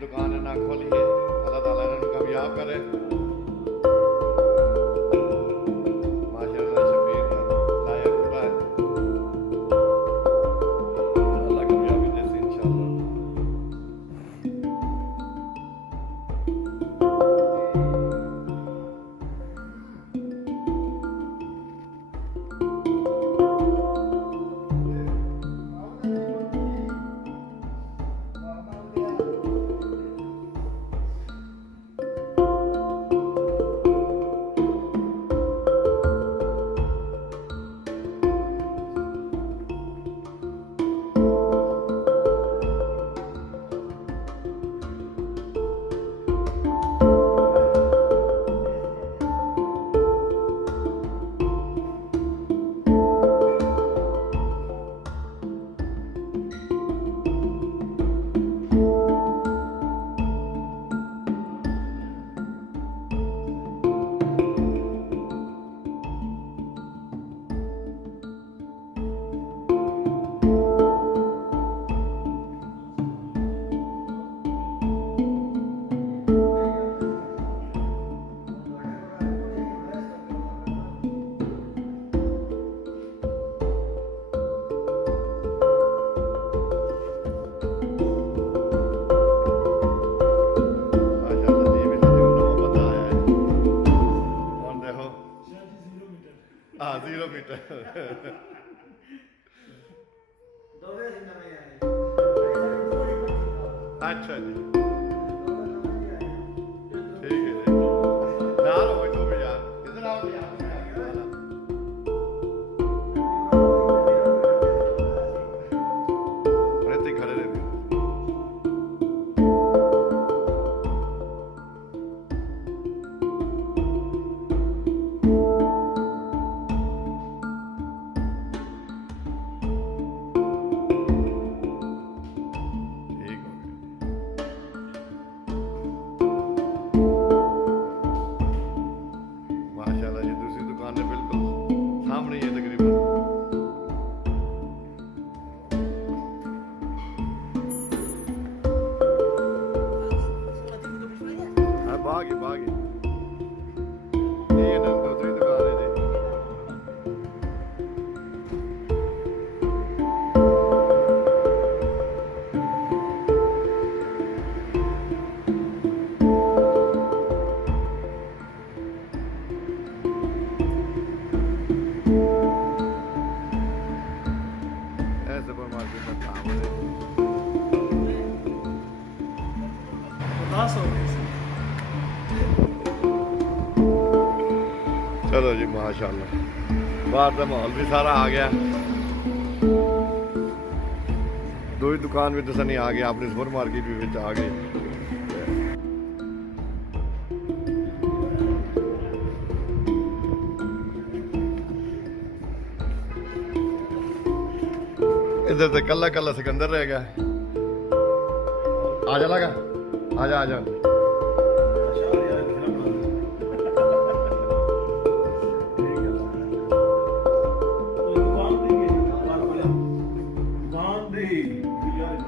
दुकान ना खोलिए अल्लाह ताला इन्हें कामयाब करे माशाल्लाह शबीर लायक पूरा है अल्लाह कामयाबी दे इंशाल्लाह हाँ 0 मीटर अच्छा जी ठीक है नाल हो तो भी यार किधर आओ यार रहते खड़े रहते बागी बागी ये ना दूसरी दुकान है जी ऐसे पर मार्केट में काम है 50 हो गए चलो जी माशाल्लाह बाहर का माहौल भी सारा आ गया दो ही दुकान भी तो सनी आ गया अपने सुपर मार्केट भी आ गई इधर से कल्ला कल्ला सिकंदर रह गया। आजा लगा, आजा आजा। गांधी यार,